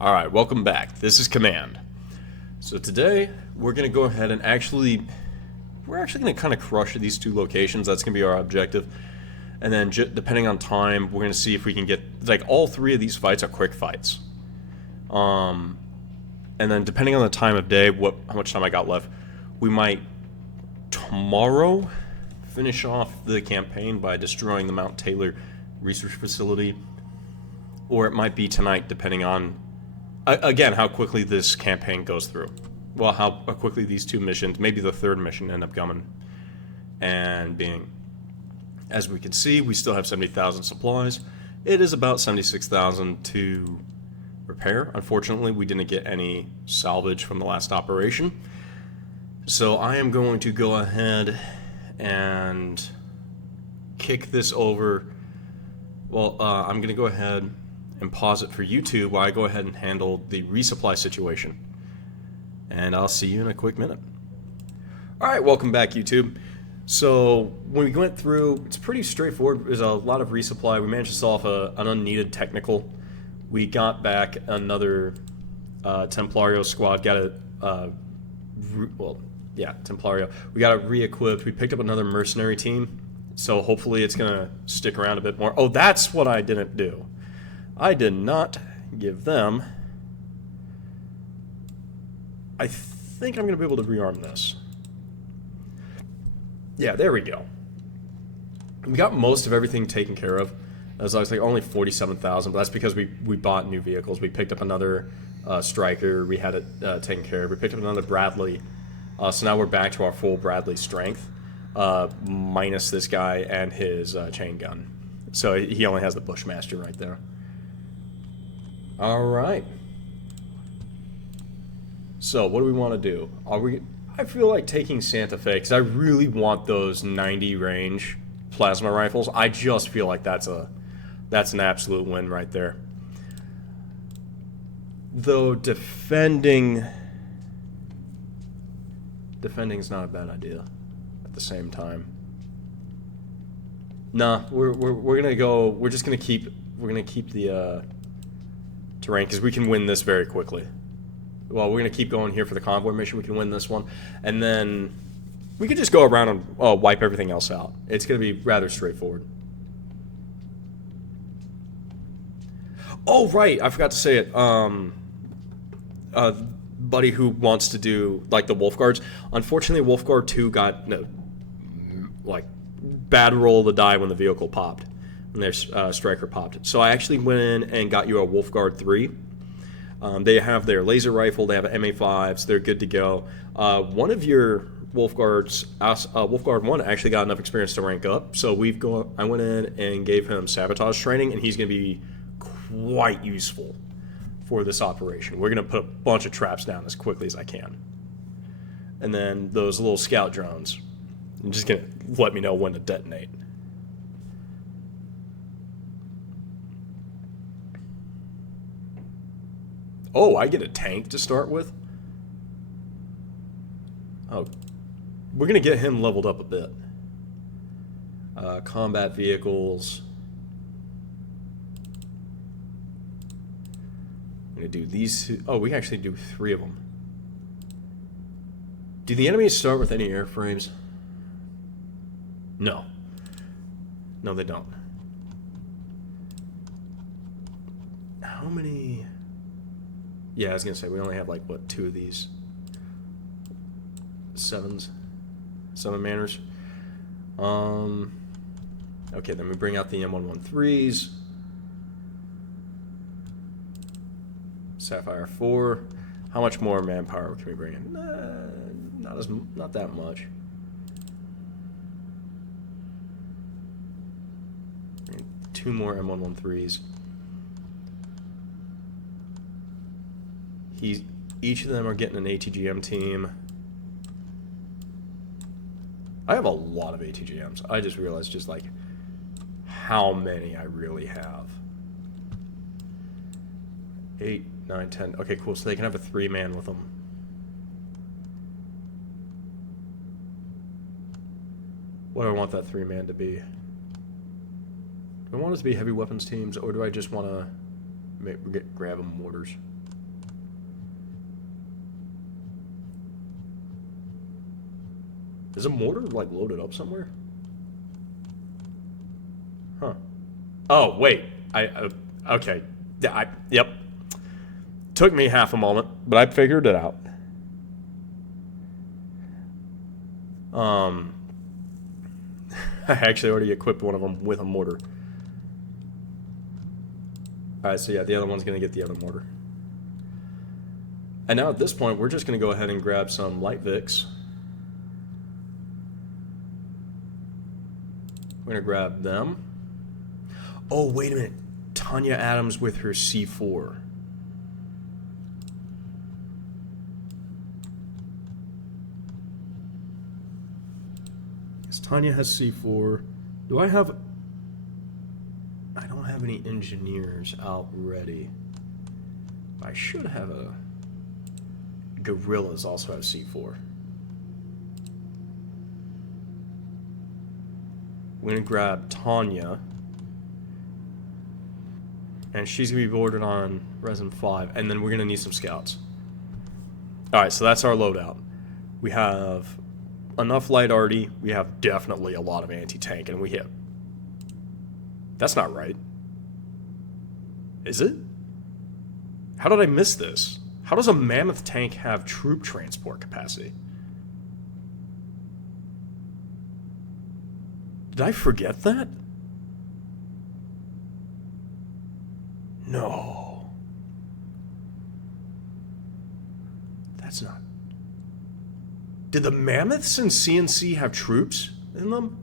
Alright, welcome back. This is Command. So today, we're going to go ahead and we're actually going to kind of crush these two locations. That's going to be our objective. And then, depending on time, we're going to see if we can get, like, all three of these fights are quick fights. And then, depending on the time of day, how much time I got left, we might, tomorrow, finish off the campaign by destroying the Mount Taylor research facility. Or it might be tonight, depending on, again, how quickly this campaign goes through. Well, how quickly these two missions, maybe the third mission, end up coming and being. As we can see, we still have 70,000 supplies. It is about 76,000 to repair. Unfortunately, we didn't get any salvage from the last operation. So I am going to go ahead and kick this over. Well, I'm going to go ahead and pause it for YouTube while I go ahead and handle the resupply situation. And I'll see you in a quick minute. Alright, welcome back, YouTube. So, when we went through, it's pretty straightforward. There's a lot of resupply. We managed to solve an unneeded technical. We got back another Templario squad. Got a, Templario. We got it re-equipped. We picked up another mercenary team. So hopefully it's going to stick around a bit more. Oh, that's what I didn't do. I did not give them... I think I'm going to be able to rearm this. Yeah, there we go. We got most of everything taken care of. As I was like, only 47,000, but that's because we bought new vehicles. We picked up another Striker. We had it taken care of. We picked up another Bradley. So now we're back to our full Bradley strength. Minus this guy and his chain gun. So he only has the Bushmaster right there. Alright. So, what do we want to do? I feel like taking Santa Fe, because I really want those 90 range plasma rifles. I just feel like that's an absolute win right there. Though defending's not a bad idea at the same time. Nah, we're gonna go. We're gonna keep the terrain because we can win this very quickly. Well, we're gonna keep going here for the convoy mission. We can win this one, and then we could just go around and wipe everything else out. It's gonna be rather straightforward. Oh right, I forgot to say it. Buddy who wants to do like the Wolf Guards. Unfortunately, Wolf Guard 2 got bad roll of the die when the vehicle popped, when their striker popped. So I actually went in and got you a Wolf Guard 3. They have their laser rifle. They have MA5s. They're good to go. One of your Wolf Guards, Wolf Guard 1, actually got enough experience to rank up. So I went in and gave him sabotage training, and he's going to be quite useful for this operation. We're going to put a bunch of traps down as quickly as I can. And then those little scout drones, I'm just going to let me know when to detonate. Oh, I get a tank to start with? Oh, we're going to get him leveled up a bit. Combat vehicles. I'm going to do these two. Oh, we actually do 3 of them. Do the enemies start with any airframes? No. No, they don't. How many... Yeah, I was going to say, we only have, 2 of these? 7 manners. Okay, then we bring out the M113s. Sapphire 4. How much more manpower can we bring in? Not that much. 2 more M113s. Each of them are getting an ATGM team. I have a lot of ATGMs. I just realized how many I really have. 8, 9, 10. Okay, cool. So they can have a 3-man with them. What do I want that 3-man to be? Do I want it to be heavy weapons teams, or do I just want to grab them mortars? Is a mortar, like, loaded up somewhere? Huh. Oh, wait. Okay. Yep. Took me half a moment, but I figured it out. I actually already equipped one of them with a mortar. Alright, so yeah, the other one's going to get the other mortar. And now at this point, we're just going to go ahead and grab some light Vicks. We're going to grab them. Oh, wait a minute. Tanya Adams with her C4. Tanya has C4. Do I have... I don't have any engineers out ready. I should have a... Gorillas also have C4. We're gonna grab Tanya. And she's gonna be boarded on Resin 5. And then we're gonna need some scouts. Alright, so that's our loadout. We have... enough light arty, we have definitely a lot of anti-tank, and we hit. That's not right. Is it? How did I miss this? How does a mammoth tank have troop transport capacity? Did I forget that? No. That's not... Did the mammoths in CNC have troops in them?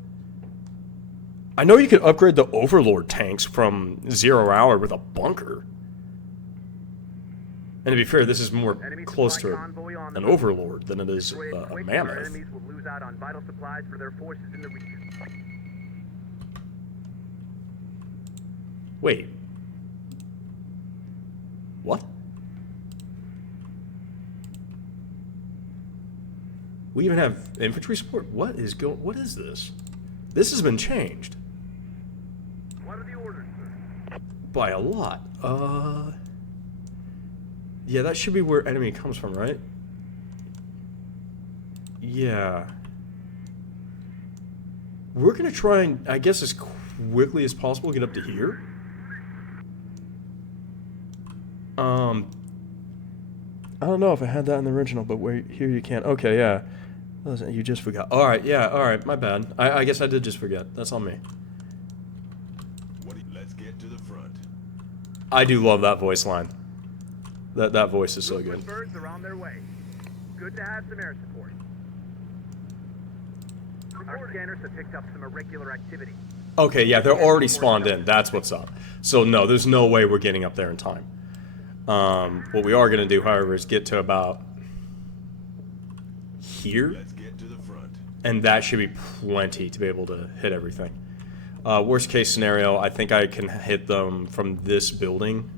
I know you could upgrade the Overlord tanks from 0 hour with a bunker. And to be fair, this is more close to an Overlord than it is a mammoth. Enemies will lose out on vital supplies for their forces in the region. Wait. What? We even have infantry support? What is this? This has been changed. What are the orders, sir? By a lot. Yeah, that should be where enemy comes from, right? Yeah. We're gonna try and, I guess, as quickly as possible get up to here. I don't know if I had that in the original, but here you can. Okay, yeah. You just forgot. Alright, yeah, alright, my bad. I guess I did just forget. That's on me. Let's get to the front. I do love that voice line. That voice is so good. Birds are on their way. Good to have some air support. Our scanners have picked up some irregular activity. Okay, yeah, they're already spawned in. That's what's up. So no, there's no way we're getting up there in time. What we are going to do, however, is get to about here. Let's get to the front. And that should be plenty to be able to hit everything. Worst case scenario, I think I can hit them from this building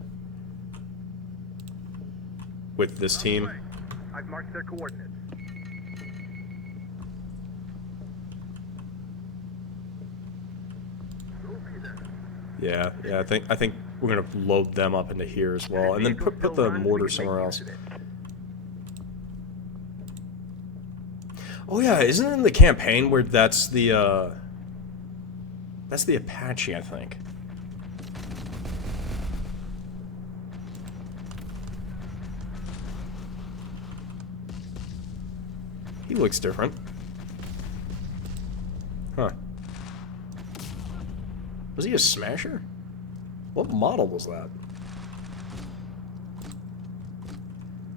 with this team. I've marked their coordinates. Yeah, I think we're gonna load them up into here as well, and then put the mortar somewhere else. Oh yeah, isn't it in the campaign where that's the Apache, I think. He looks different. Huh. Was he a smasher? What model was that?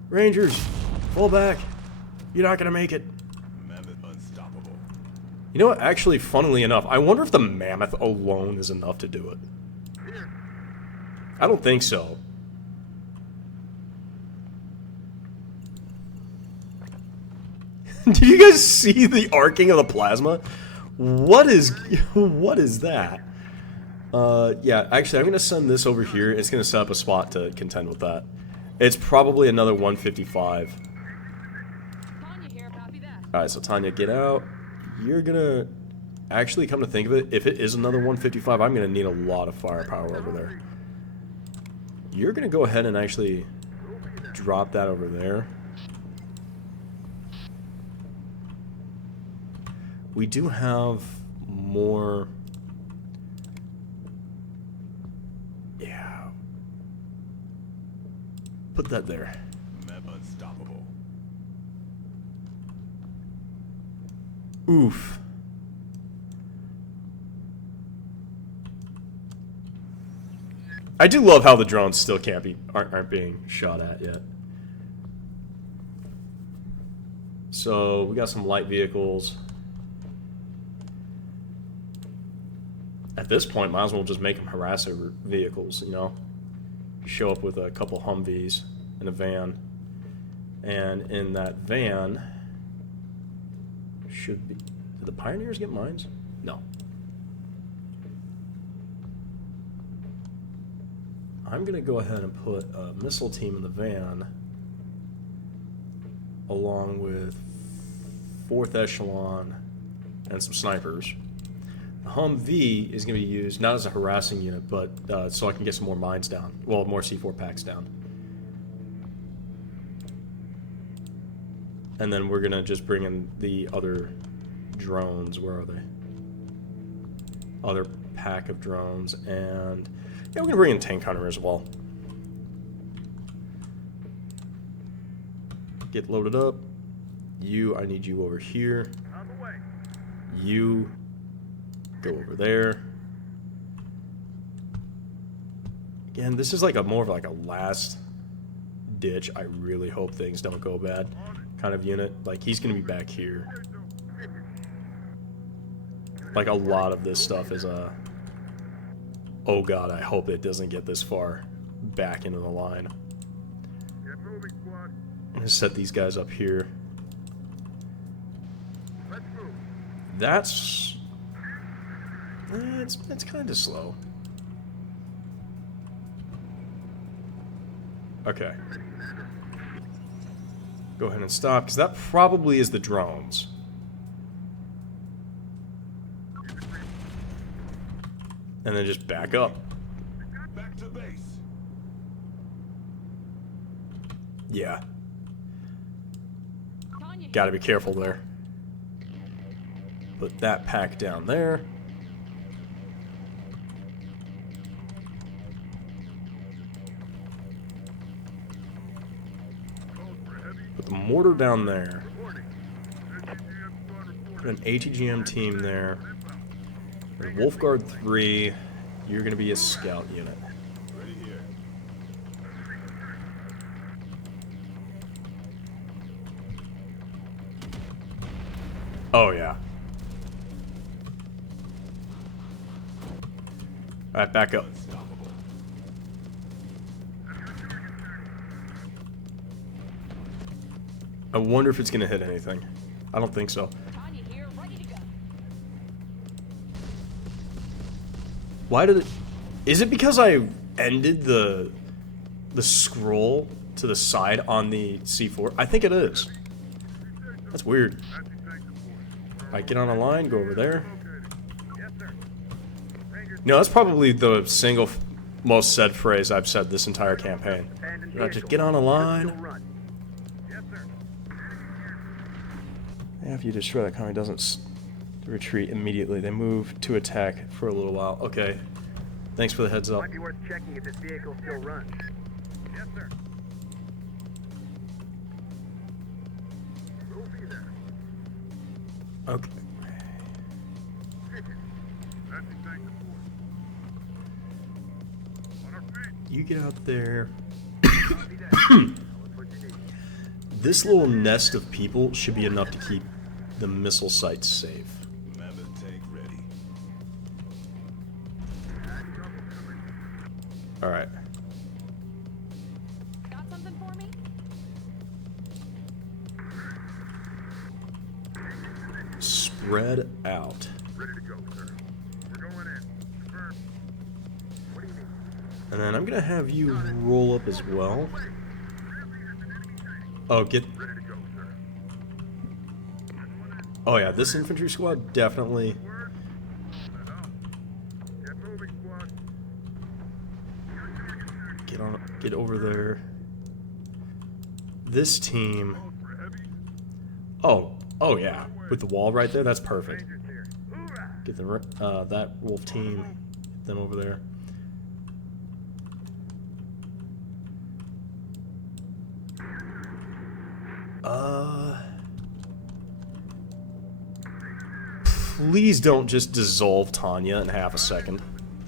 Rangers, fall back. You're not gonna make it. Mammoth unstoppable. You know what? Actually, funnily enough, I wonder if the mammoth alone is enough to do it. I don't think so. Do you guys see the arcing of the plasma? What is that? Yeah, actually, I'm going to send this over here. It's going to set up a spot to contend with that. It's probably another 155. Alright, so Tanya, get out. You're going to... Actually, come to think of it, if it is another 155, I'm going to need a lot of firepower over there. You're going to go ahead and actually drop that over there. We do have more... Yeah. Put that there. Map unstoppable. Oof. I do love how the drones still aren't being shot at yet. So we got some light vehicles. At this point, might as well just make them harasser vehicles, you know? Show up with a couple Humvees and a van. And in that van should be... Did the Pioneers get mines? No. I'm going to go ahead and put a missile team in the van along with 4th Echelon and some snipers. The Humvee is going to be used not as a harassing unit, but so I can get some more mines down. Well, more C4 packs down. And then we're going to just bring in the other drones. Where are they? Other pack of drones. And yeah, we're going to bring in tank hunter as well. Get loaded up. You, I need you over here. On the way. You go over there. Again, this is like a more of like a last ditch. I really hope things don't go bad kind of unit. Like he's gonna be back here. Like a lot of this stuff is oh god, I hope it doesn't get this far back into the line. Get moving, squad. I'm gonna set these guys up here. Let's move. That's it's kind of slow. Okay. Go ahead and stop, because that probably is the drones. And then just back up. Back to base. Yeah. Gotta be careful there. Put that pack down there. Put the mortar down there. Put an ATGM team there. And Wolfguard 3, you're going to be a scout unit. Ready here. Oh, yeah. Alright, back up. Unstoppable. I wonder if it's going to hit anything. I don't think so. Why did it... Is it because I ended the scroll to the side on the C4? I think it is. That's weird. Alright, get on a line, go over there. Yes, sir. No, that's probably the single most said phrase I've said this entire campaign. Abandoned Just vehicle. get on a Still line. run. Yes, sir. After you destroy that convoy, doesn't retreat immediately. They move to attack for a little while. Okay. Thanks for the heads up. Might be worth checking if this vehicle still runs. Yes, sir. We'll be there. Okay. That's exactly on our feet. You get out there. Copy that. Now look what you need. This little nest of people should be enough to keep the missile sites safe. Mammoth tank ready. Alright. Got something for me? Spread out. Ready to go, sir. We're going in. Confirmed. What do you need? And then I'm going to have you roll up as well. Oh, get... Ready to go, sir. Oh yeah, this infantry squad definitely... Word. Get moving, squad. Get over there. This team... For heavy. Oh, Oh yeah, with the wall right there, that's perfect. Rangers here. Hoorah! Get the that wolf team, get them over there. Please don't just dissolve Tanya in half a second.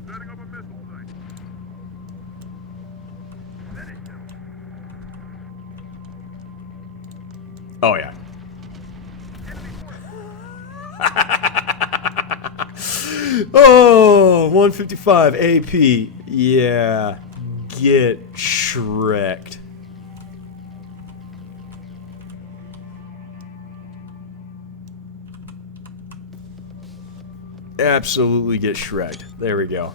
Setting up a missile site. Finish him. Oh yeah. Oh, 155 AP. Yeah. Get shreked. Absolutely get shreked. There we go.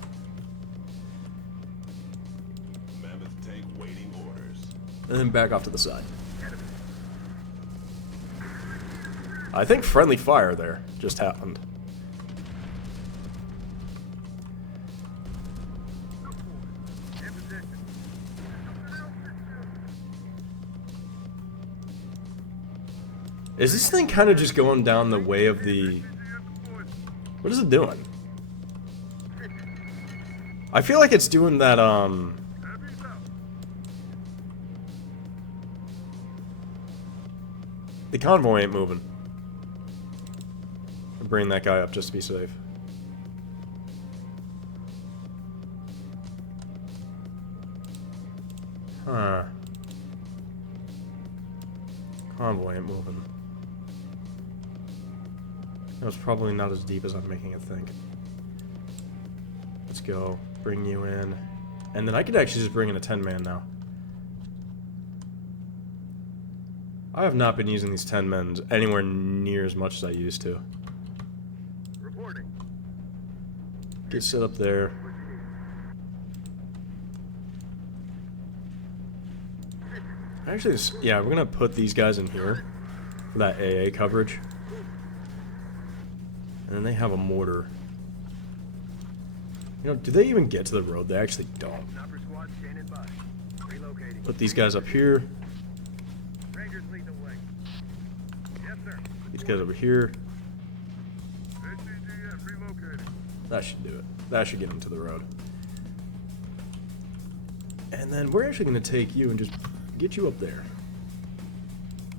Mammoth tank waiting orders. And then back off to the side. I think friendly fire there just happened. In position. Is this thing kind of just going down the way of the... What is it doing? I feel like it's doing that, the convoy ain't moving. I'm bringing that guy up just to be safe. Huh. Convoy ain't moving. That was probably not as deep as I'm making it think. Let's go. Bring you in. And then I could actually just bring in a 10-man now. I have not been using these 10 men anywhere near as much as I used to. Reporting. Get set up there. Actually, yeah, we're gonna put these guys in here for that AA coverage. And then they have a mortar. You know, do they even get to the road? They actually don't. Number squad standing by. Relocating. Put these guys up here. Rangers lead the way. Yes, sir. These guys over here. SCGF relocating. That should do it. That should get them to the road. And then we're actually going to take you and just get you up there.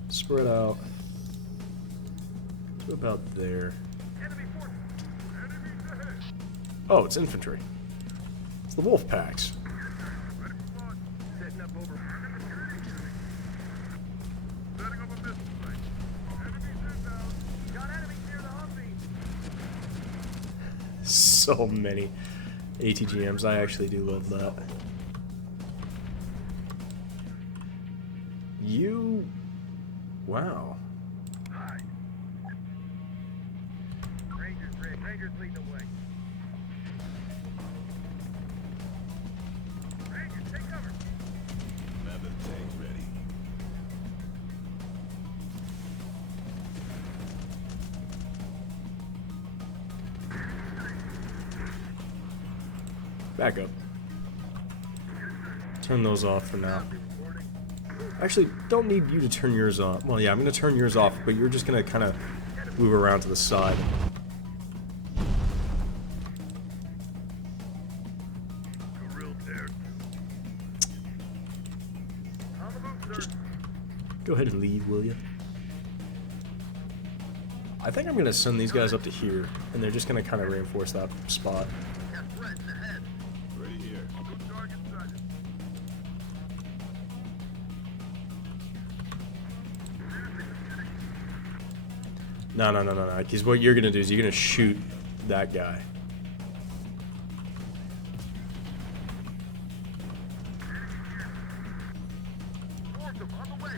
Spread out. To about there. Enemy forces. Enemies ahead. Oh, it's infantry. It's the wolf packs. Ready for launch. Setting up over. Setting up a missile site. Enemies inbound. Got enemies near the Humvee. So many ATGMs. I actually do love that. You... Wow. Hide. Rangers lead the way. Rangers, take cover. Mammoth tank ready. Back up. Turn those off for now. Reporting. Actually, don't need you to turn yours off. Well, yeah, I'm going to turn yours off, but you're just going to kind of move around to the side. A real tear. On the move, sir. Go ahead and leave, will you? I think I'm going to send these guys up to here, and they're just going to kind of reinforce that spot. Got threats ahead. Ready here. Target sighted. No. Because what you're going to do is you're going to shoot that guy. Force them on the way.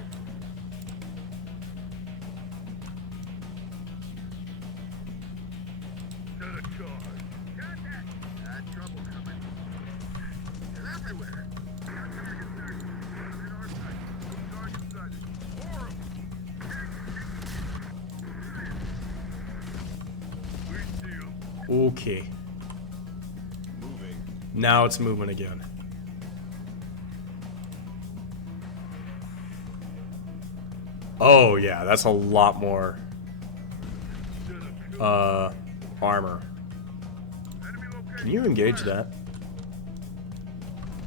Set a charge. Contact. Got trouble coming. They're everywhere. Got target sighted. In our sight. Target sighted. Horrible. We see 'em. Okay. Moving. Now it's moving again. Oh, yeah, that's a lot more Armor. Enemy location. Can you engage that?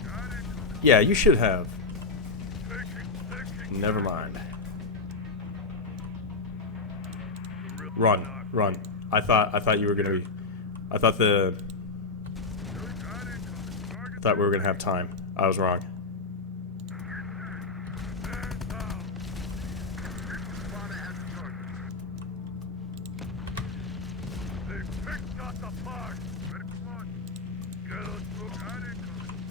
Got it. Yeah, you should have. Taking. Never mind. Run, run. I thought you were gonna be. I thought Got it. Target. we were gonna have time. I was wrong. Man down. Spot has target. They picked us apart. Ready for launch. Get us through. Got it.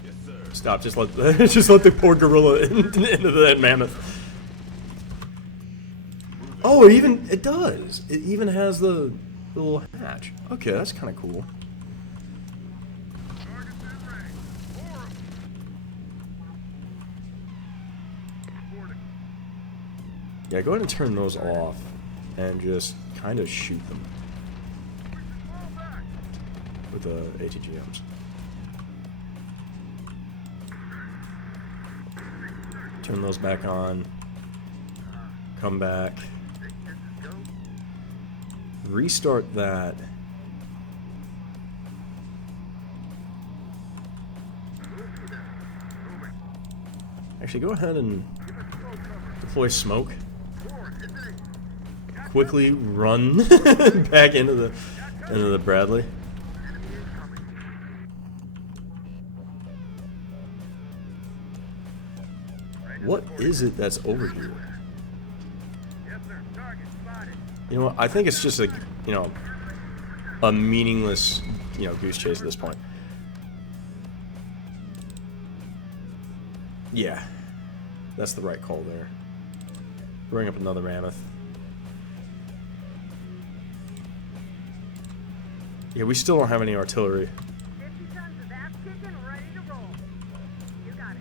Yes, sir. Stop. Just let just let the poor gorilla into that mammoth. Oh, it does. It even has the little hatch. Okay, that's kind of cool. Target's in range. Horrible. Reporting. Yeah, go ahead and turn those off and just kind of shoot them We should fall back. with the ATGMs. Turn those back on. Come back. Restart that. Actually, go ahead and deploy smoke. Quickly run back into the Bradley. What is it that's over here? Yes, sir. Target spotted. You know what? I think it's just a meaningless, goose chase at this point. Yeah, that's the right call there. Bring up another mammoth. Yeah, we still don't have any artillery. 50 tons of ass kicking ready to roll. You got it.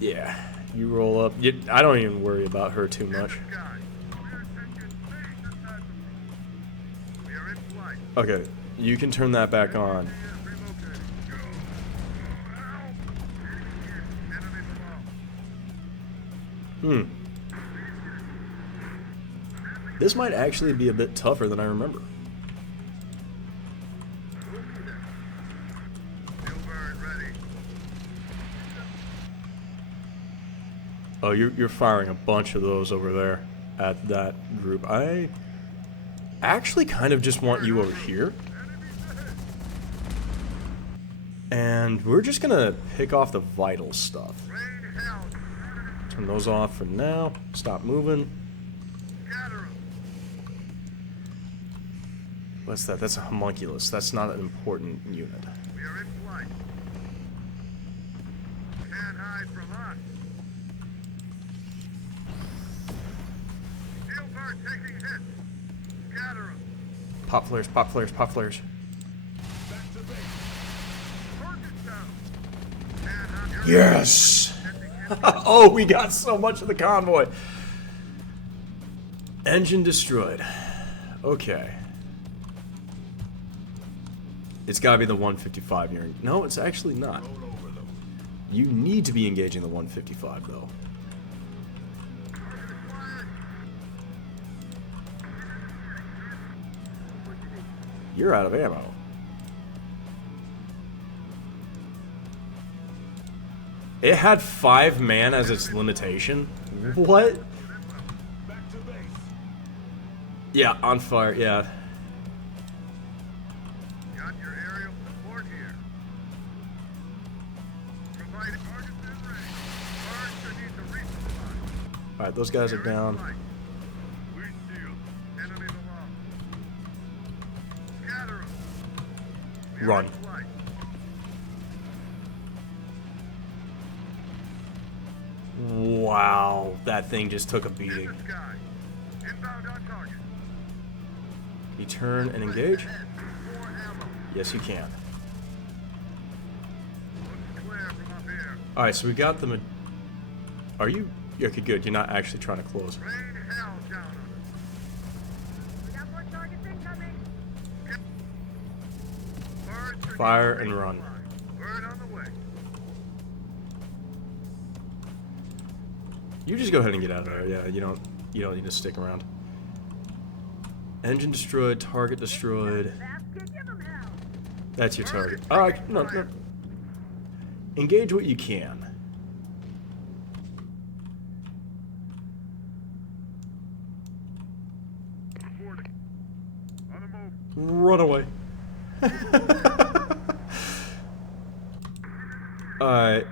Yeah, you roll up. I don't even worry about her too much. Sky. Clear attention. Major casualties. We are in flight. Okay, you can turn that back on. Relocating. Go. Help. Enemy below. This might actually be a bit tougher than I remember. Steelbird ready. Oh, you're firing a bunch of those over there at that group. I actually kind of just want you over here. And we're just gonna pick off the vital stuff. Rain hell. Turn those off for now. Stop moving. Scatter 'em. What's that? That's a homunculus. That's not an important unit. We are in flight. Can't hide from us. Steelbird taking hits. Scatter 'em. Pop flares, pop flares, pop flares. Back to base. Target down. Can't hide. Yes! Oh, we got so much of the convoy. Engine destroyed. Okay. It's gotta be the 155 you're. No, it's actually not. Roll over them. You need to be engaging the 155 though. You're out of ammo. It had 5 man as its limitation. What? Back to base. Yeah, on fire. Yeah. Got your aerial support here. Provided targets in range. Birds should need to resupply. All right, those guys are down. We shield. Enemy below. Scatter 'em. Run. Flight. Wow, that thing just took a In beating. the sky. Inbound on target. You turn and engage? Ahead. More ammo. Yes, you can. Looks clear from up here. All right, so we got the. Are you? Okay, good. You're not actually trying to close. Rain hell down on us. We got more targets incoming. Birds should Fire need to and run. resupply. Bird on the way. You just go ahead and get out of there. Yeah, you don't need to stick around. Engine destroyed, target destroyed. Fast kick, give 'em hell. That's your target. No, no. Engage what you can. Reporting. On the move. Run away. Alright.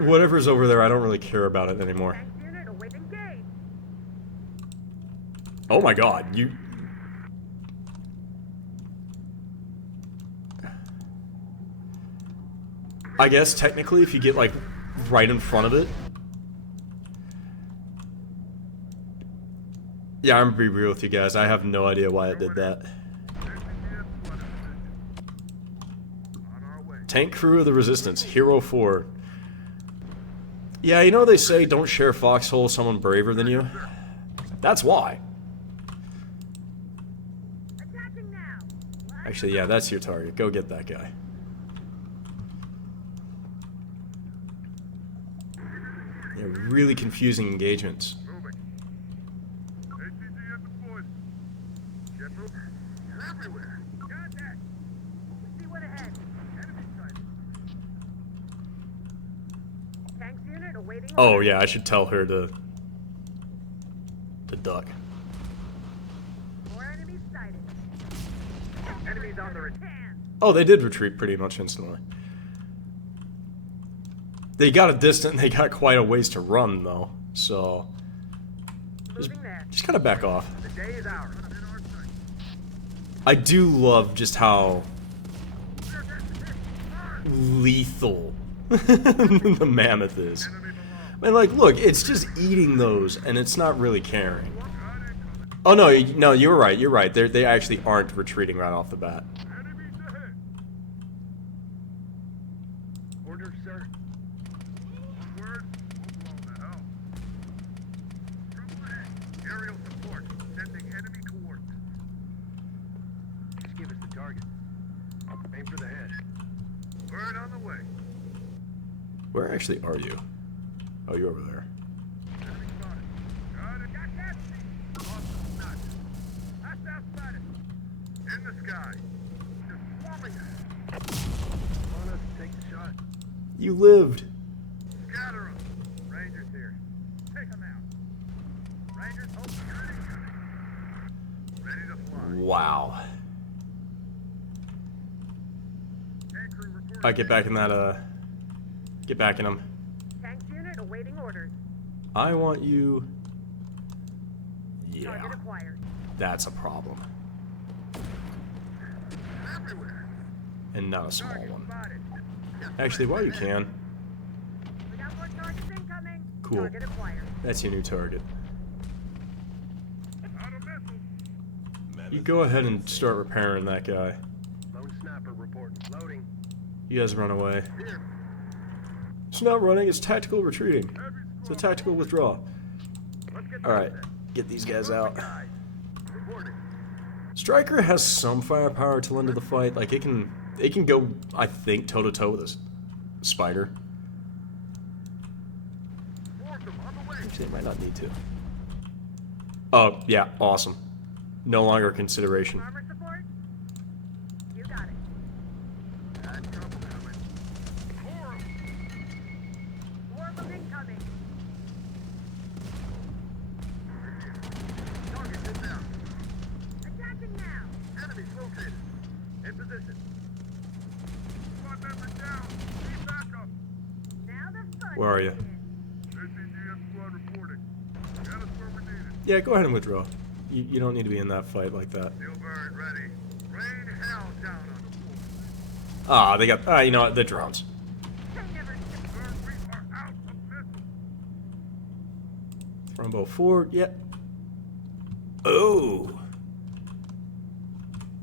Whatever's over there, I don't really care about it anymore. Tank unit awaiting gate. Oh my god, you... I guess, technically, if you get, like, right in front of it... Yeah, I'm gonna be real with you guys, I have no idea why I did that. On our way. Tank crew of the Resistance, Hero 4. Yeah, you know they say don't share foxhole with someone braver than you? That's why. Attacking now. Actually, yeah, that's your target. Go get that guy. Yeah, really confusing engagements. Moving. ATGM deployed. Get moving. They're everywhere. Contact. We see one ahead. Enemy sighted. Tanks unit awaiting Oh orders. yeah, I should tell her to duck. More enemies sighted. Enemies on the retreat. Oh, they did retreat pretty much instantly. They got a distance, they got quite a ways to run though, so Moving there. just kind of back off. The day is ours. In our sight. I do love just how lethal the mammoth is. Enemy below. I mean, like, look, it's just eating those, and it's not really caring. Gun incoming. Oh no, no, you're right. You're right. They actually aren't retreating right off the bat. Enemies ahead. Orders, sir. One word. We'll blow the hell. Trouble ahead. Aerial support. Sending enemy coordinates. Just give us the target. Aim for the head. Bird on the way. Where actually are you? Oh, you're over there. Enemy spotted. Got it. Got that. Lost the nut. That's outside it. In the sky. Just swarming it. On us. Take the shot. You lived. Scatter them. Rangers here. Take them out. Rangers, hold the ready to fly. Wow. Tank crew reporting. Alright, get back in that, get back in them. Tanks unit awaiting orders. I want you... Yeah, Target acquired. that's a problem. Everywhere. And not a small Target one. spotted. Actually, while you can, We got more targets incoming. Cool. Target acquired. that's your new target. Out of missiles. You go ahead and start repairing that guy. Lone sniper reporting. Loading. You guys run away. Here. It's not running, it's tactical retreating. Heavy It's a squad. tactical withdrawal. Let's get Alright, this. get these guys out. Guys. Reporting. Stryker has some firepower to lend to the fight. Like, it can go, I think, toe-to-toe with a spider. Force them on the way. Actually, it might not need to. Oh, yeah, awesome. No longer a consideration. Armor support. You got it. Got trouble coming. More 'em. More of them incoming. Target inbound. Attacking now. Enemies located. In position. Squad member down. Need backup. Now the fun. Where are you? begins. ATGM squad reporting. Got us where we're needed. Yeah, go ahead and withdraw. You don't need to be in that fight like that. Steel bird ready. Rain hell down on the floor. Ah, they got... you know what? They're drones. They never Sir, we are out of missiles. Thrombo forward, yep. Oh.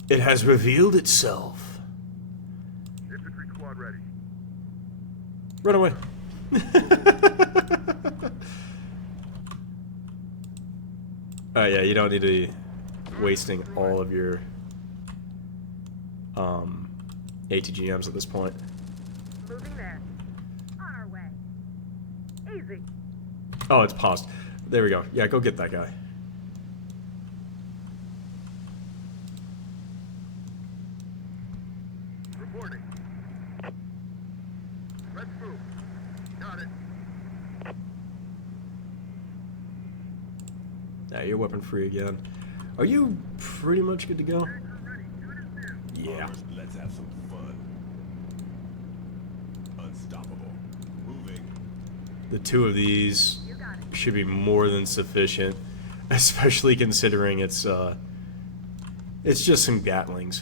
It has revealed itself. Infantry squad ready. Run away. Yeah, you don't need to be wasting all of your ATGMs at this point. moving there. On our way. Easy. Oh, it's paused. There we go. Yeah, go get that guy. Reporting. Let's move. Got it. Yeah, you're weapon free again. Are you pretty much good to go? Tanker ready. Unit new. Yeah. Let's have some fun. Unstoppable. Moving. The two of these You got it. should be more than sufficient, especially considering it's just some Gatlings.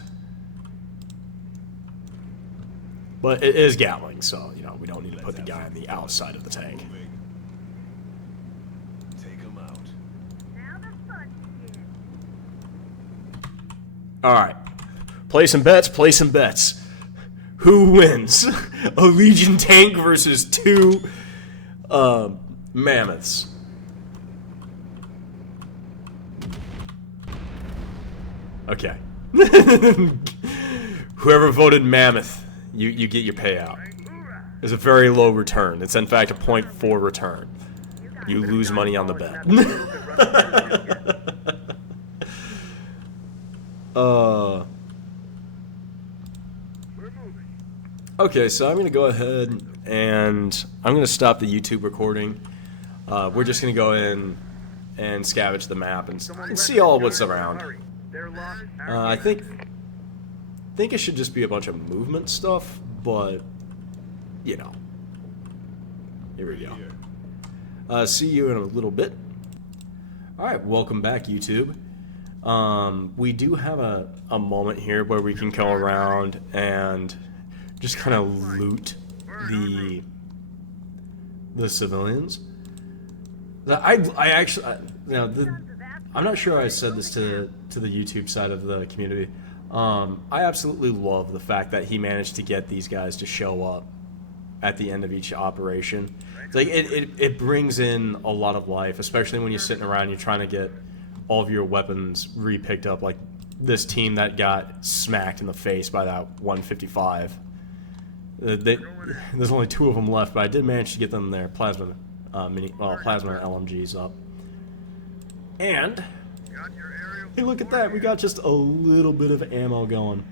But it is Gatling, so you know we don't need to put the guy on the outside of the tank. Moving. Take him out. Now the fun begins. All right, play some bets. Play some bets. Who wins? A Legion tank versus two mammoths. Okay. Whoever voted mammoth, you get your payout. It's a very low return. It's in fact a 0.4 return. You lose money on the bet. We're moving. Okay, so I'm going to go ahead and I'm going to stop the YouTube recording. We're just going to go in and scavenge the map and see all what's around. Hurry. They're lost. I think it should just be a bunch of movement stuff, but you know. Here we go. See you in a little bit. Alright, welcome back, YouTube. We do have a moment here where we can go around and just kind of loot the civilians. I actually, you know, I'm not sure I said this to the YouTube side of the community. I absolutely love the fact that he managed to get these guys to show up at the end of each operation. It's like it brings in a lot of life, especially when you're sitting around, you're trying to get all of your weapons re-picked up, like this team that got smacked in the face by that 155. There's only 2 of them left, but I did manage to get them their plasma plasma LMGs up. And Got your aerial hey, look at that, we got just a little bit of ammo going.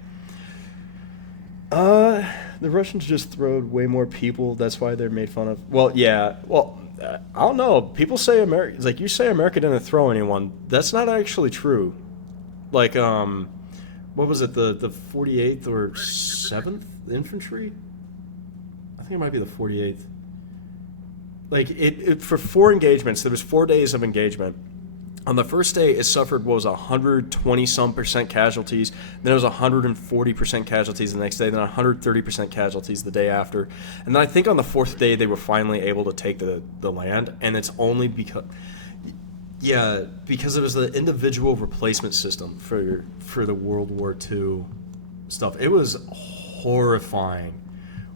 The Russians just throwed way more people. That's why they're made fun of. Well, yeah. Well, I don't know. People say America. It's like you say America didn't throw anyone. That's not actually true. Like, what was it? The 48th or 7th Infantry? I think it might be the 48th. Like it for 4 engagements. There was 4 days of engagement. On the first day, it suffered, what was 120-some% casualties. Then it was 140% casualties the next day. Then 130% casualties the day after. And then I think on the 4th day, they were finally able to take the land. And it's only because, yeah, because it was the individual replacement system for the World War II stuff. It was horrifying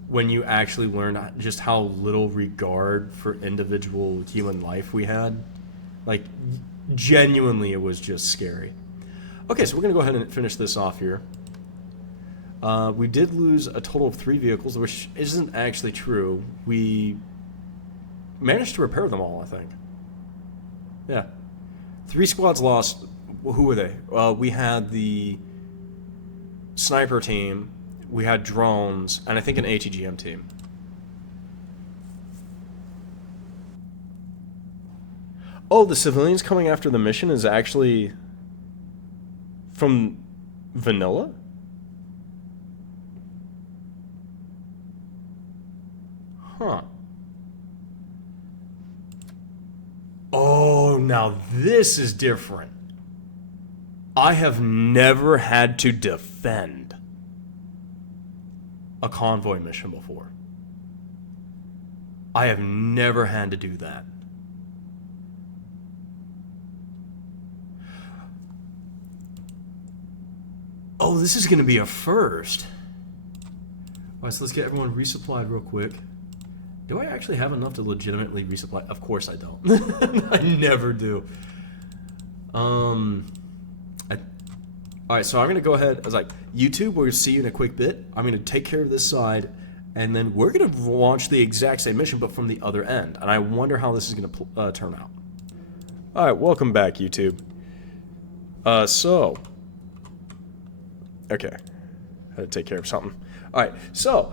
when you actually learned just how little regard for individual human life we had. Like, genuinely, it was just scary. Okay, so we're going to go ahead and finish this off here. We did lose a total of 3 vehicles, which isn't actually true. We managed to repair them all, I think. Yeah. 3 squads lost. Who were they? We had the sniper team, we had drones, and I think an ATGM team. Oh, the civilians coming after the mission is actually from vanilla? Huh. Oh, now this is different. I have never had to defend a convoy mission before. I have never had to do that. Oh, this is going to be a first. All right, so let's get everyone resupplied real quick. Do I actually have enough to legitimately resupply? Of course I don't. I never do. All right, so I'm going to go ahead. I was like, YouTube, we're going to see you in a quick bit. I'm going to take care of this side, and then we're going to launch the exact same mission, but from the other end. And I wonder how this is going to turn out. Alright, welcome back, YouTube. Okay. Had to take care of something. Alright, so,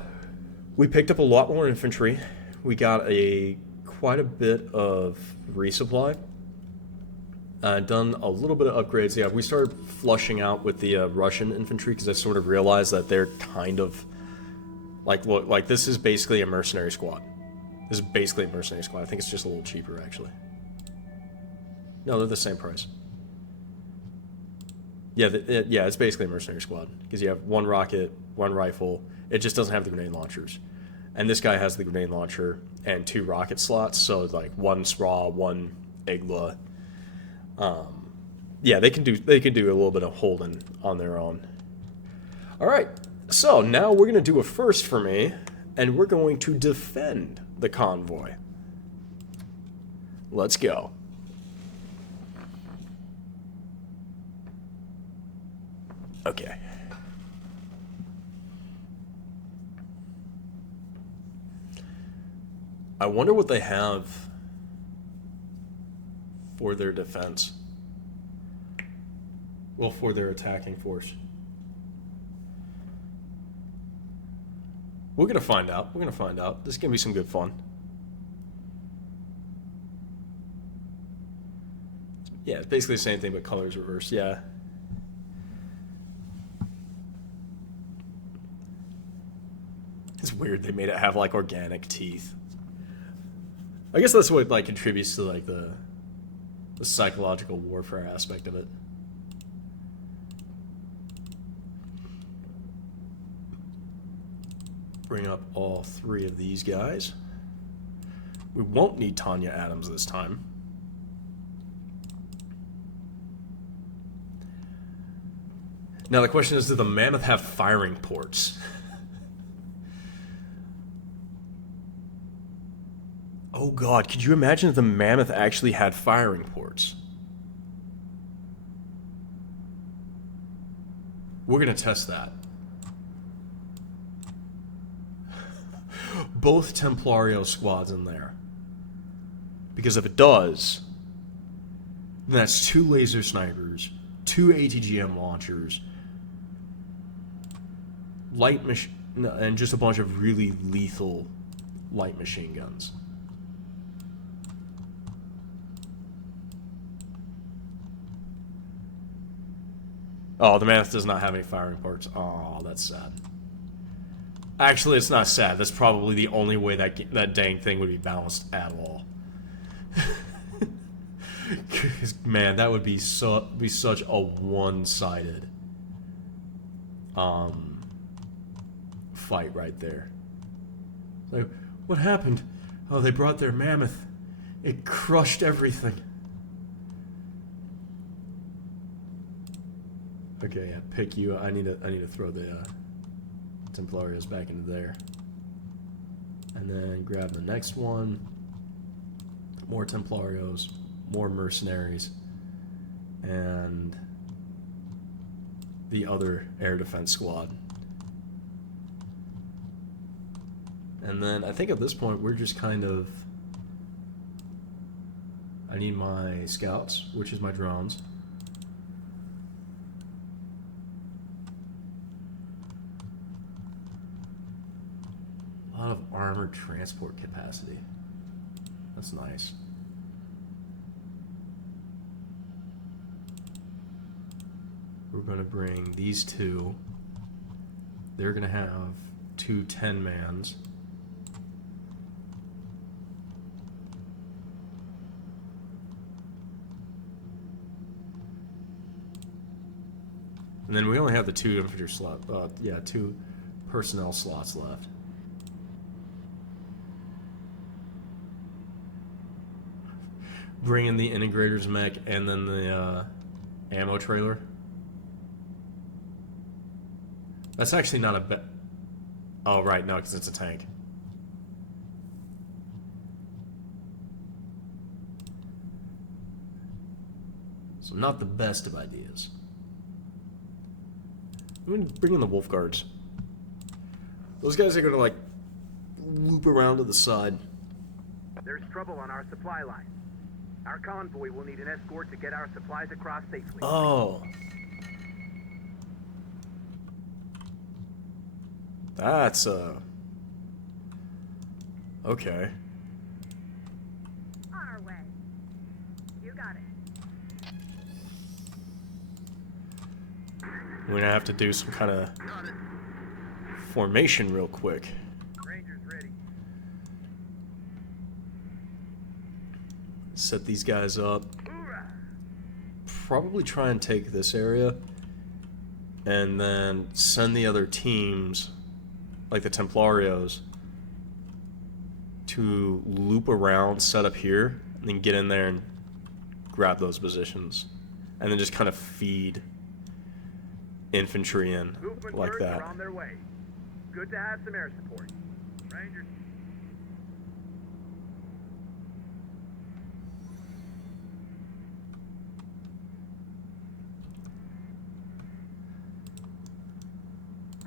we picked up a lot more infantry. We got quite a bit of resupply. Done a little bit of upgrades. Yeah, we started flushing out with the Russian infantry because I sort of realized that they're kind of... Like, look, like, this is basically a mercenary squad. This is basically a mercenary squad. I think it's just a little cheaper, actually. No, they're the same price. Yeah, yeah, it's basically a mercenary squad. Because you have one rocket, one rifle. It just doesn't have the grenade launchers. And this guy has the grenade launcher and 2 rocket slots. So, it's like, 1 SRA, 1 Igla. Yeah, they can do a little bit of holding on their own. Alright, so now we're going to do a first for me. And we're going to defend the convoy. Let's go. Okay. I wonder what they have for their defense. Well, for their attacking force. We're gonna find out. We're gonna find out. This is gonna be some good fun. Yeah, it's basically the same thing, but colors reversed. Yeah. It's weird they made it have, like, organic teeth. I guess that's what, like, contributes to, like, the psychological warfare aspect of it. Bring up all 3 of these guys. We won't need Tanya Adams this time. Now the question is, do the Mammoth have firing ports? Oh god, could you imagine if the Mammoth actually had firing ports? We're gonna test that. Both Templario squads in there. Because if it does, then that's 2 laser snipers, 2 ATGM launchers, and just a bunch of really lethal light machine guns. Oh, the Mammoth does not have any firing ports. Oh, that's sad. Actually, it's not sad. That's probably the only way that dang thing would be balanced at all. Man, that would be such a one-sided fight right there. Like, what happened? Oh, they brought their Mammoth. It crushed everything. Okay, yeah, pick you. I need to throw the Templarios back into there. And then grab the next one. More Templarios, more mercenaries, and the other air defense squad. And then I think at this point we're just kind of... I need my scouts, which is my drones. A lot of armored transport capacity. That's nice. We're going to bring these 2. They're going to have 2 10-mans. And then we only have the 2 infantry slot. 2 personnel slots left. Bring in the integrator's mech and then the ammo trailer. That's actually not a bet. Oh, right, no, because it's a tank. So not the best of ideas. I'm going to bring in the Wolf Guards. Those guys are going to, like, loop around to the side. There's trouble on our supply line. Our convoy will need an escort to get our supplies across safely. Oh. That's, okay. On our way. You got it. We're gonna have to do some kind of formation real quick. Rangers ready. Set these guys up. Hoorah! Probably try and take this area. And then send the other teams, like the Templarios, to loop around, set up here, and then get in there and grab those positions. And then just kind of feed infantry in Movement like birds that. are on their way. Good to have some air support. Rangers.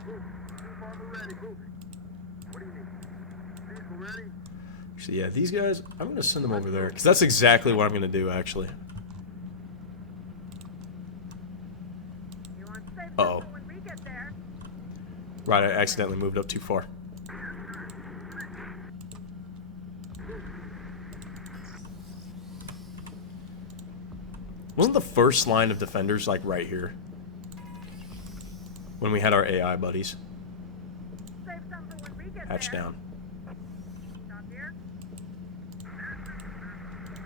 Move. Move armor ready. Moving. What do you need? Vehicle ready? Actually, yeah, these guys, I'm going to send them over there. Because that's exactly what I'm going to do, actually. You want safe Uh-oh. when we get there? Right, I accidentally moved up too far. Wasn't the first line of defenders like right here? When we had our AI buddies. Save some for when we get Hatch there. down. Stop here.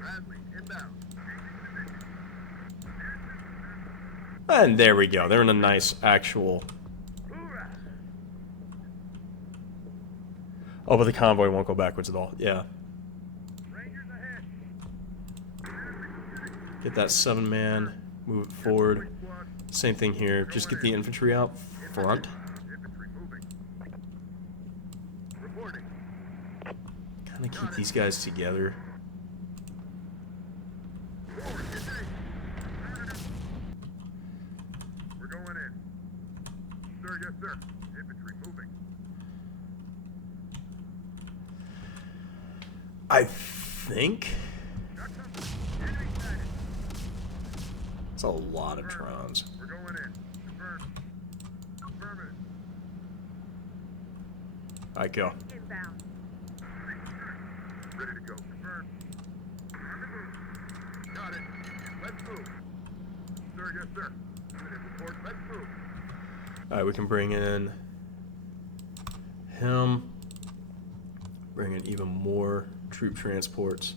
Bradley, inbound. And there we go. They're in a nice actual... Hoorah! Oh, but the convoy won't go backwards at all. Yeah. Rangers ahead. Get that 7-man. Move it forward. Squad. Same thing here. Just get the infantry out front. Infantry moving. Reporting. Kind of keep these guys together. Forward, engage. We're going in. Sir, yes, sir. Infantry moving. I think Got company. Enemy sighted. it's a lot of Trons. We're going in. Confirm. Affirmative. All right, go. Inbound. Ready to go. Confirm. On the move. Got it. Let's move. Sir, yes, sir. Unit report. Let's move. All right, we can bring in him. Bring in even more troop transports.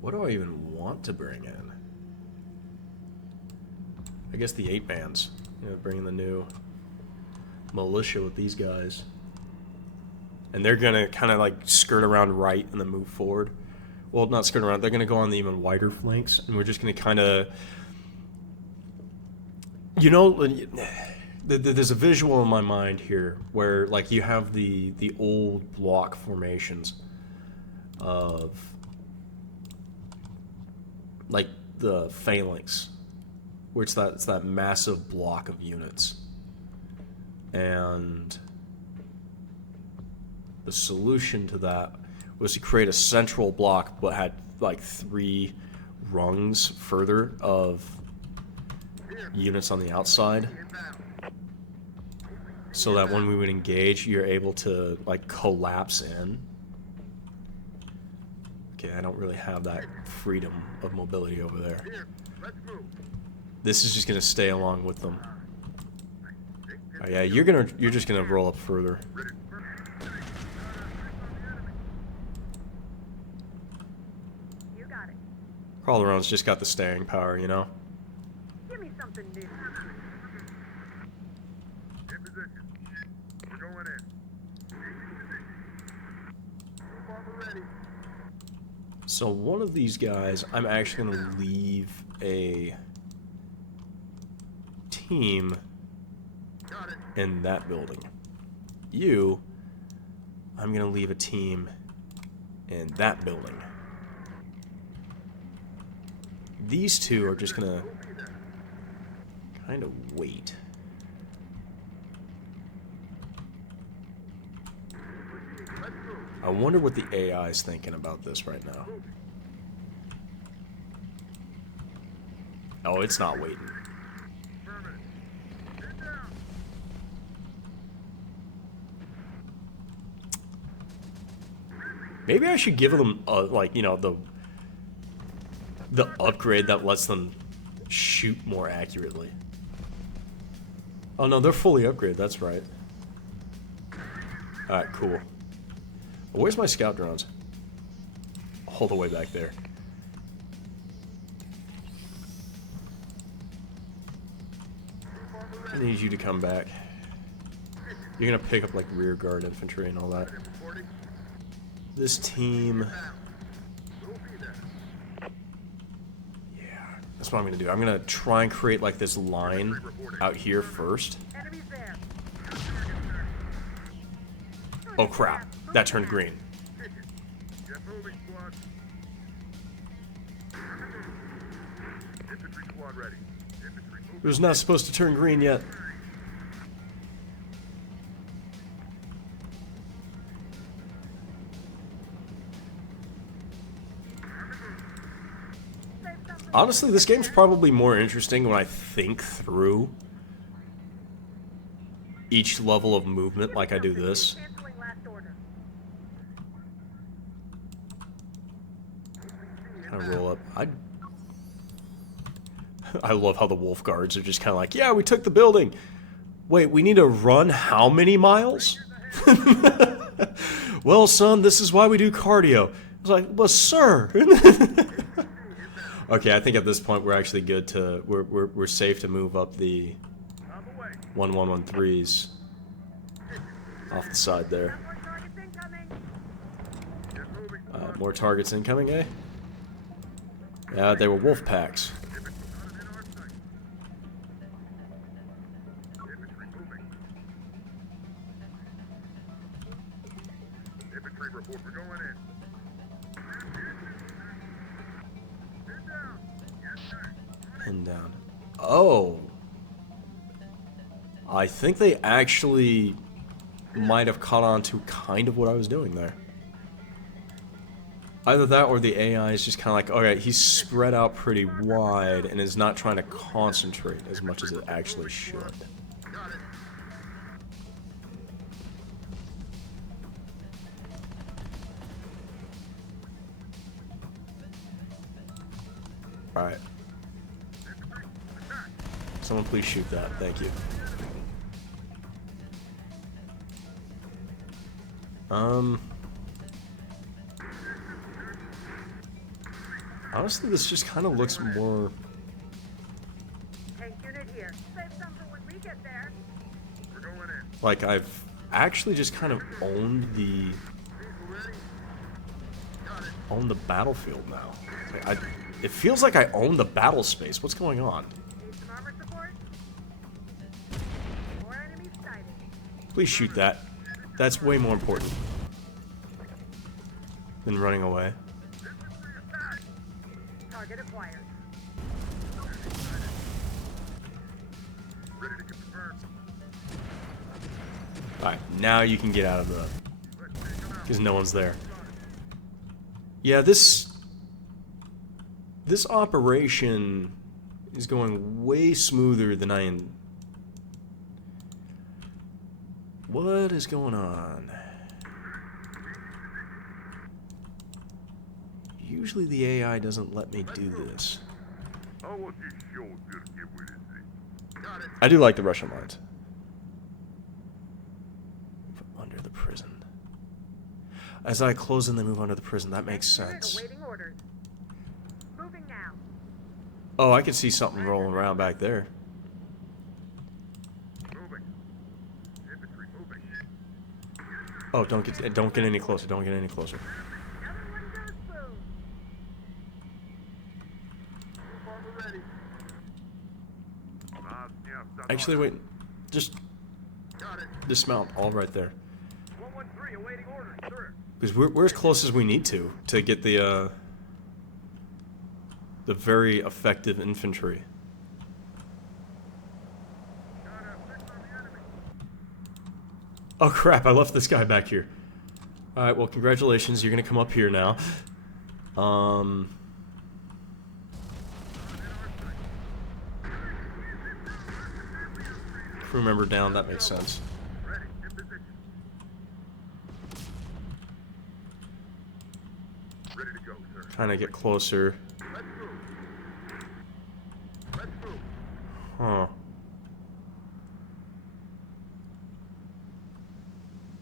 What do I even want to bring in? I guess the 8-mans. You know, bring in the new militia with these guys. And they're gonna kind of like skirt around right and then move forward. Well, not skirt around. They're gonna go on the even wider flanks, and we're just gonna kind of, you know, there's a visual in my mind here where like you have the old block formations of like the phalanx, where it's that massive block of units, and the solution to that was to create a central block but had like 3 rungs further of units on the outside, Inbound. so that when we would engage, you're able to like collapse in. Okay, I don't really have that freedom of mobility over there. Here. Let's move. This is just gonna stay along with them. Oh, yeah, you're just gonna roll up further. Ready to confirm. You got it. Calderon's just got the staying power, you know? Give me something new. In position. We're going in. Move armor ready. So one of these guys, I'm actually gonna leave a team Got it. in that building. You, I'm gonna leave a team in that building. These two are just gonna We'll be there. kind of wait. Let's move. I wonder what the AI is thinking about this right now. Oh, it's not waiting. Affirmative. Get down. Maybe I should give them, like, you know, the upgrade that lets them shoot more accurately. Oh no, they're fully upgraded, that's right. Alright, cool. Where's my scout drones? All the way back there. I need you to come back. You're gonna pick up like rear guard infantry and all that. Reporting. This team... We'll be there. Yeah, that's what I'm gonna do. I'm gonna try and create like this line out here first. Enemies there. Oh crap, that turned green. Get moving, squad. Infantry squad ready. Infantry It moving. was not supposed to turn green yet. Save something. Honestly, this game's probably more interesting when I think through each level of movement like I do this. Canceling last order. Kind of roll up. I love how the wolf guards are just kind of like, yeah, we took the building. Wait, we need to run how many miles? Well, son, this is why we do cardio. I was like, well, sir. Okay, I think at this point we're actually good to we're safe to move up the On the way. 1113s off the side there. More targets incoming. Get moving, squad. More targets incoming, eh? Yeah, they were wolf packs. Infantry not in our sight. Infantry moving. Infantry report. We're going in. Pin down. Yes, sir. Pinned down. Oh. I think they actually might have caught on to kind of what I was doing there. Either that or the AI is just kind of like, alright, he's spread out pretty wide and is not trying to concentrate as much as it actually should. Got it. Alright. Infantry, attack. Someone please shoot that. Thank you. Honestly, this just kind of looks more... Tank unit here. Save some for when we get there. We're going in. like I've actually just kind of owned the Diesel ready. Got it. own the battlefield now. Like, it feels like I own the battle space. What's going on? Need some armor support? More enemies sighted. Please shoot that. That's way more important than running away. Infantry attack. Target acquired. Ready to confirm. Alright, now you can get out of the... Let's take them out. because no one's there. Yeah, this operation is going way smoother than I... What is going on? Usually the AI doesn't let me do this. I want this show to get with this thing. Got it. I do like the Russian lines. Under the prison. As I close in, they move under the prison. That makes Unit sense. awaiting orders. Moving now. Oh, I can see something rolling around back there. Moving. Infantry moving. Oh, don't get any closer. Don't get any closer. Another one goes boom. Farmer ready. Actually, wait. Just Got it. dismount. All right there. 113 awaiting orders, sir. Because we're as close as we need to get the very effective infantry. Got a 6 on the enemy. Oh crap! I left this guy back here. Alright, well, congratulations. You're gonna come up here now. Crew member down, that makes sense. Ready, in position. Ready to go, sir. Trying to get closer. Let's move. Let's move. Huh.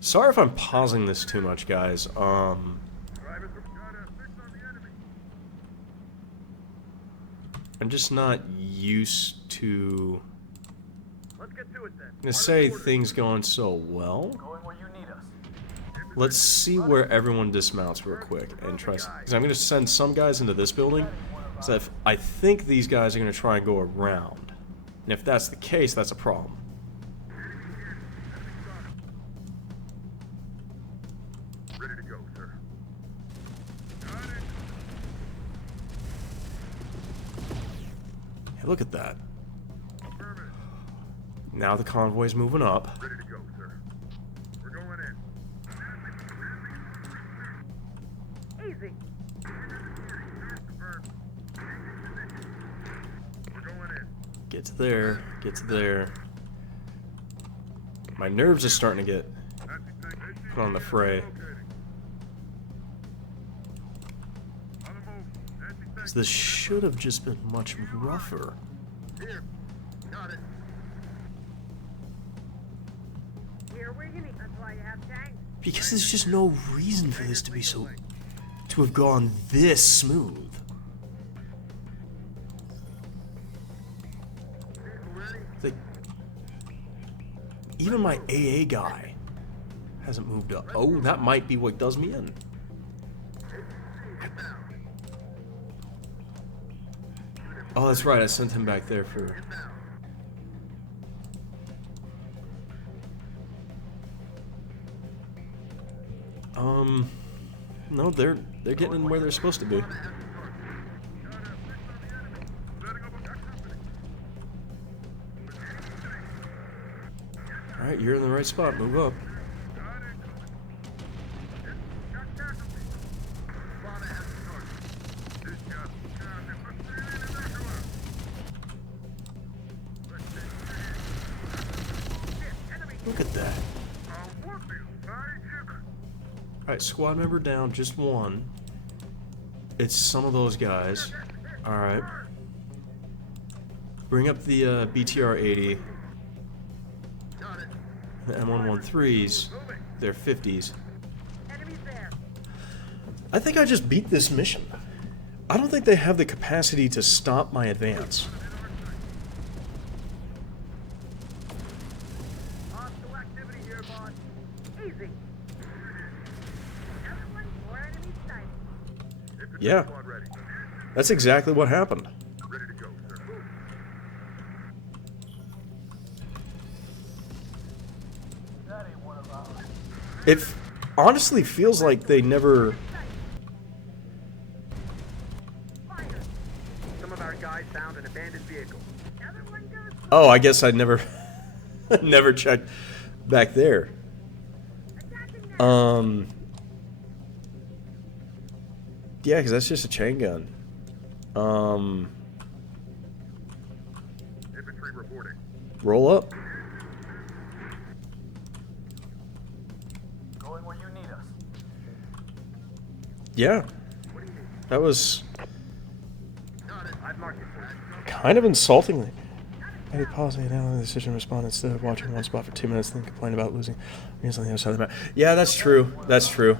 Sorry if I'm pausing this too much, guys. Drivers from Ghana, fix on the enemy. I'm just not used to, Let's get to it then. I'm gonna say, things going so well. Going where you need us. Let's see where everyone dismounts real quick and try. Because I'm gonna send some guys into this building. So I think these guys are gonna try and go around. And if that's the case, that's a problem. Ready to go, sir. Got it. Hey, look at that. Affirmative. Now the convoy's moving up. Ready to go, sir. We're going in. Easy. Confirmed. We're going in. Get to there. Get to there. My nerves are starting to get put on the fray. So this should have just been much rougher. Here. Got it. Here where you need. That's why you have tanks. Because there's just no reason for this to be so... to have gone this smooth. Like, even my AA guy hasn't moved up. Oh, that might be what does me in. Oh, that's right, I sent him back there for... No, they're getting in where they're supposed to be. Alright, you're in the right spot, move up. Look at that. Alright, squad member down, just one. It's some of those guys. Alright. Bring up the BTR-80. The M113s. They're 50s. Enemies there. I think I just beat this mission. I don't think they have the capacity to stop my advance. Hostile activity here, boss. Easy. Everyone, more enemies sighted. Yeah. That's exactly what happened. Ready to go, sir. Move. It honestly feels like they never... Fire. Some of our guys found an abandoned vehicle. Everyone goes. Oh, I guess I never... never checked back there. Attacking now. Yeah, because that's just a chain gun. Infantry reporting. Roll up. Going where you need us. Yeah. That was Got it. I've marked it for you. kind of insulting. Maybe pause and analyze the decision, respond instead of watching one spot for 2 minutes, then complain about losing against on the other side of the map. Yeah, that's true. That's true.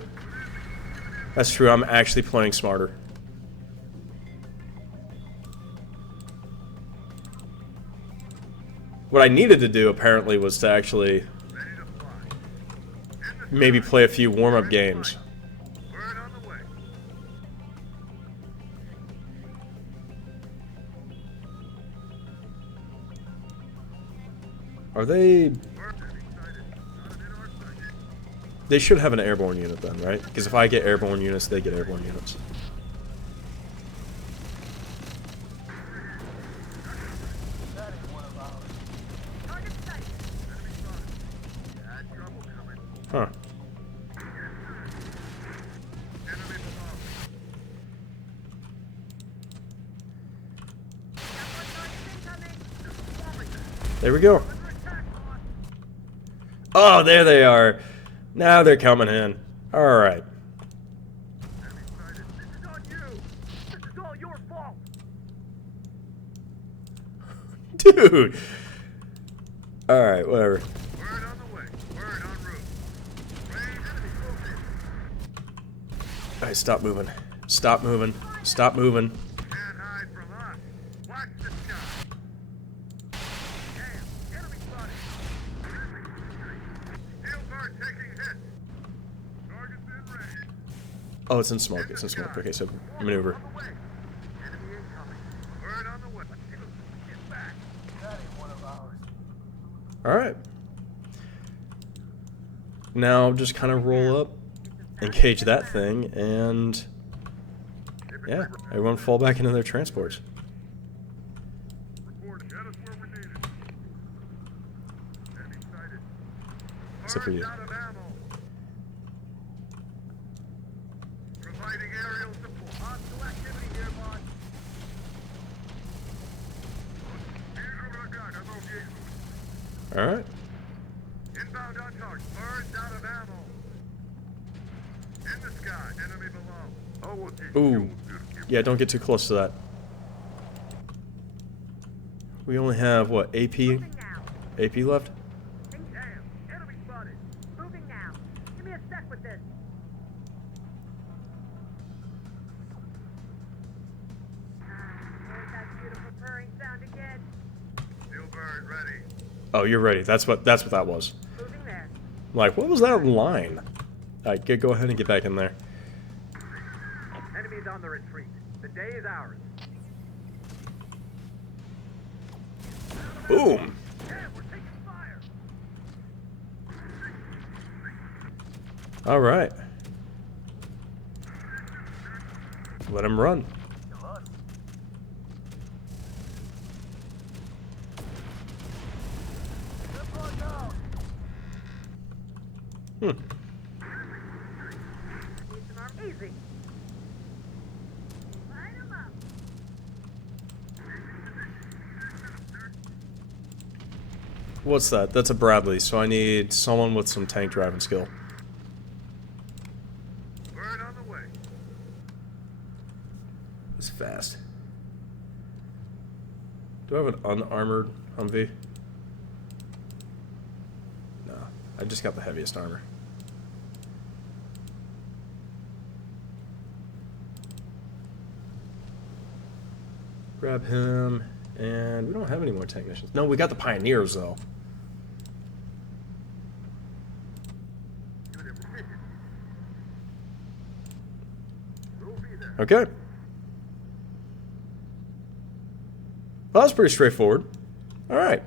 That's true. I'm actually playing smarter. What I needed to do, apparently, was to actually maybe play a few warm-up games. Bird on the way. Are they... Bird excited. Not in our sight. They should have an airborne unit then, right? Because if I get airborne units, they get airborne units. Target sighted. Got trouble coming. Huh. There we go. Oh, there they are. Now they're coming in. Alright. Enemy sighted. This is on you. This is all your fault. Dude. Alright, whatever. Word on the way. Word en route. Range enemy close in. Alright, stop moving. Stop moving. Stop moving. Can't hide from us. Watch the sky. Damn. Enemy spotted. Steel bird taking hits. Target's in range. Oh, it's in smoke. It's in smoke. Okay, so maneuver. On the way. Enemy incoming. Word on the way. Let's get back. That ain't one of ours. Alright. Now just kind of roll up, engage that thing, and yeah, everyone fall back into their transports. Report. Get us where we're needed. Enemy sighted. Except for you. Birds out of ammo. Providing aerial support. Hostile activity here, boss. Alright. Inbound on target. Birds out of ammo. In the sky. Enemy below. Ooh. Yeah, don't get too close to that. We only have, what, AP? Moving now. AP left? Damn. Enemy spotted. Moving now. Give me a sec with this. There's that beautiful purring sound again. Steel bird ready. Oh, you're ready. That's what that was. Moving there. Like, what was that line? Alright, go ahead and get back in there. Enemies on the retreat. The day is ours. Boom! Damn, we're taking fire. Alright. Let him run. Hmm. Need some arm. Easy. Light 'em up. What's that? That's a Bradley, so I need someone with some tank driving skill. Bird on the way. It's fast. Do I have an unarmored Humvee? No. I just got the heaviest armor. Grab him, and we don't have any more technicians. No, we got the Pioneers, though. Good position. We'll be there. Okay. Well, that's pretty straightforward. Alright.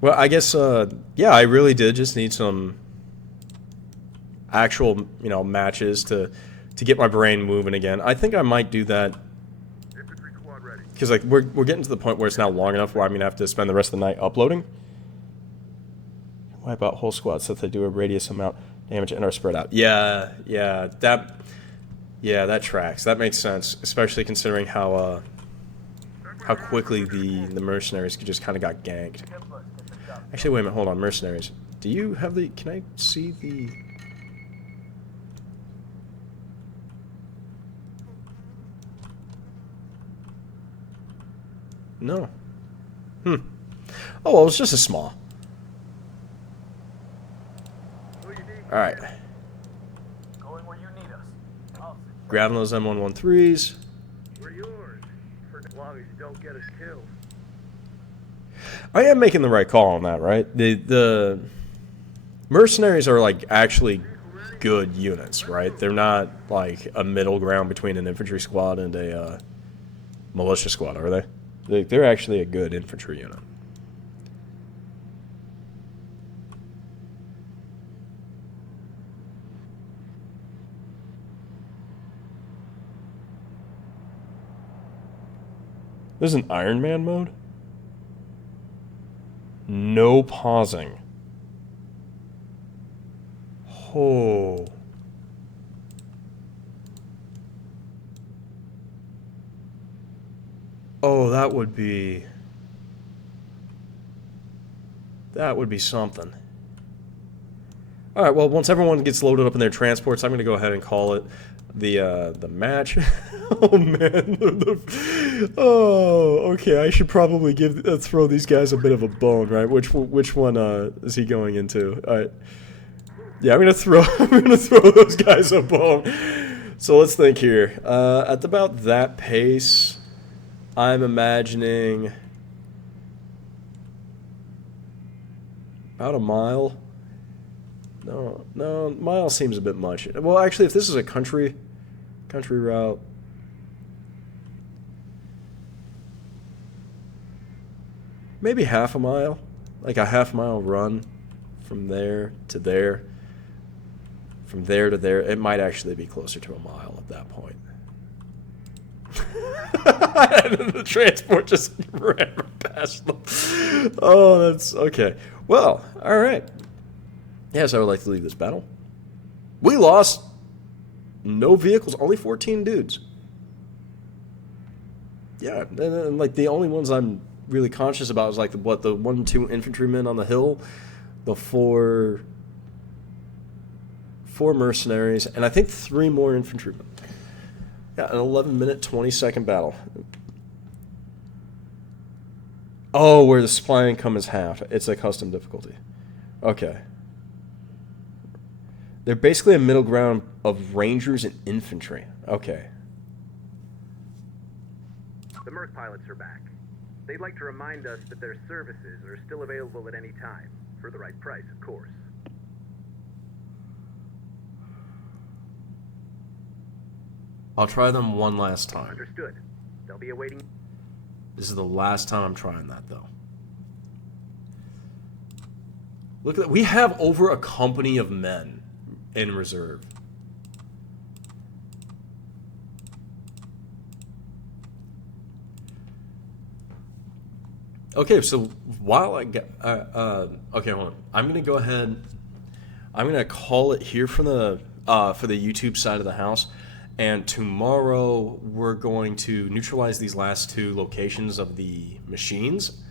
Well, I guess, yeah, I really did just need some actual, matches to get my brain moving again. I think I might do that Infantry squad ready. because, like, we're getting to the point where it's now long enough where I'm going to have to spend the rest of the night uploading. Wipe out whole squads so that they do a radius amount damage and are spread out. Yeah, that tracks. That makes sense, especially considering how quickly the mercenaries just kind of got ganked. Actually, wait a minute, hold on, mercenaries. Do you have the... Can I see the... No. Oh, well, it's just a small. Who you need? Alright. Going where you need us. I'll Grabbing those M113s. We're yours. For as long as you don't get us killed. I am making the right call on that, right? The mercenaries are, like, actually good units, right? They're not, like, a middle ground between an infantry squad and a militia squad, are they? They're actually a good infantry unit. There's an Iron Man mode? No pausing. Oh. Oh, that would be... That would be something. All right, well, once everyone gets loaded up in their transports, I'm going to go ahead and call it the match. Oh, man. Oh, okay, I should probably throw these guys a bit of a bone, right? Which one is he going into? All right. Yeah, I'm going to throw those guys a bone. So let's think here. At about that pace, I'm imagining about a mile. No, mile seems a bit much. Well, actually, if this is a country route, maybe half a mile, like a half-mile run from there to there. From there to there, it might actually be closer to a mile at that point. And then the transport just ran past them. Oh, that's okay. Well, all right. Yes, I would like to leave this battle. We lost no vehicles, only 14 dudes. Yeah, and like the only ones I'm really conscious about is like the 1 2 infantrymen on the hill, the four mercenaries, and I think 3 more infantrymen. Yeah, an 11-minute, 20-second battle. Oh, where the supply income is half. It's a custom difficulty. Okay. They're basically a middle ground of rangers and infantry. Okay. The Merc pilots are back. They'd like to remind us that their services are still available at any time, for the right price, of course. I'll try them one last time. Understood. They'll be awaiting... This is the last time I'm trying that, though. Look at that. We have over a company of men in reserve. Okay, so while I get... okay, hold on. I'm going to go ahead... I'm going to call it here for the YouTube side of the house. And tomorrow, we're going to neutralize these last 2 locations of the machines.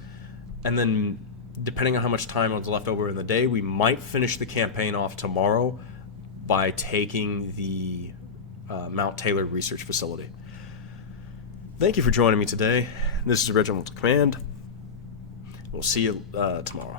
And then, depending on how much time is left over in the day, we might finish the campaign off tomorrow by taking the Mount Taylor Research Facility. Thank you for joining me today. This is Regimental Command. We'll see you tomorrow.